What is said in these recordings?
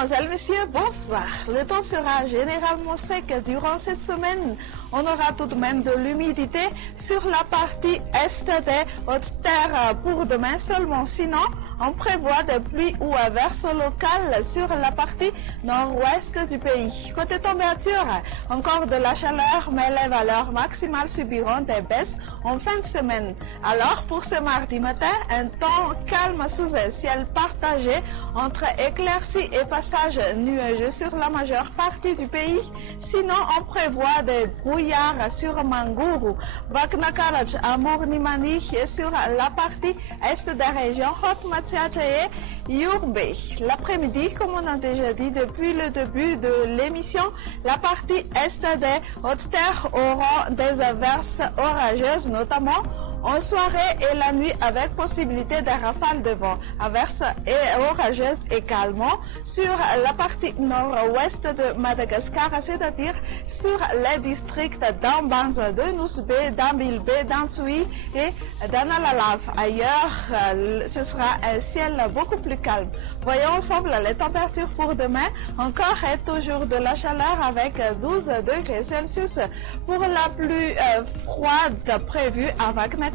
Mesdemoiselles, Messieurs, bonsoir. Le temps sera généralement sec durant cette semaine. On aura tout de même de l'humidité sur la partie est des Hautes-Terres pour demain seulement. Sinon, on prévoit des pluies ou averses locales sur la partie nord-ouest du pays. Côté température, encore de la chaleur, mais les valeurs maximales subiront des baisses en fin de semaine. Alors, pour ce mardi matin, un temps calme sous un ciel partagé entre éclaircies et passages nuageux sur la majeure partie du pays. Sinon, on prévoit des brouillards sur Mangourou, Vaknakarach, Amour-Nimani et sur la partie est des régions Haute-Matziacha et Yourbe. L'après-midi, comme on a déjà dit depuis le début de l'émission, la partie est des Hautes-Terres aura des averses orageuses, notamment en soirée et la nuit avec possibilité de rafales de vent, averses et orageuses également sur la partie nord-ouest de Madagascar, c'est-à-dire sur les districts d'Ambanza, de Nousbé, d'Ambilbé, d'Antsui et d'Analalave. Ailleurs, ce sera un ciel beaucoup plus calme. Voyons ensemble les températures pour demain. Encore et toujours de la chaleur avec 12 degrés Celsius pour la plus froide prévue à Vaknakarach.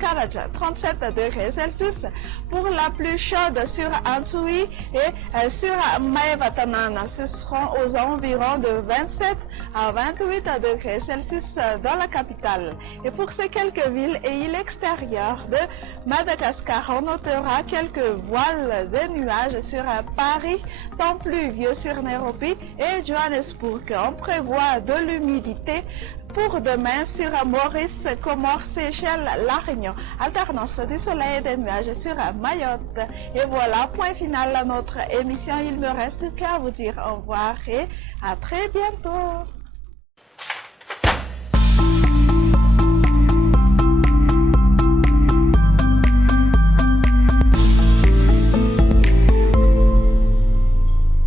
37 degrés Celsius pour la plus chaude sur Antsui et sur Maevatanana. Ce seront aux environs de 27 à 28 degrés Celsius dans la capitale. Et pour ces quelques villes et îles extérieures de Madagascar, on notera quelques voiles de nuages sur Paris, temps pluvieux sur Nairobi et Johannesburg. On prévoit de l'humidité pour demain sur Maurice, Comores, Seychelles, La Réunion. Alternance du soleil et des nuages sur Mayotte. Et voilà, point final à notre émission. Il me reste qu'à vous dire au revoir et à très bientôt.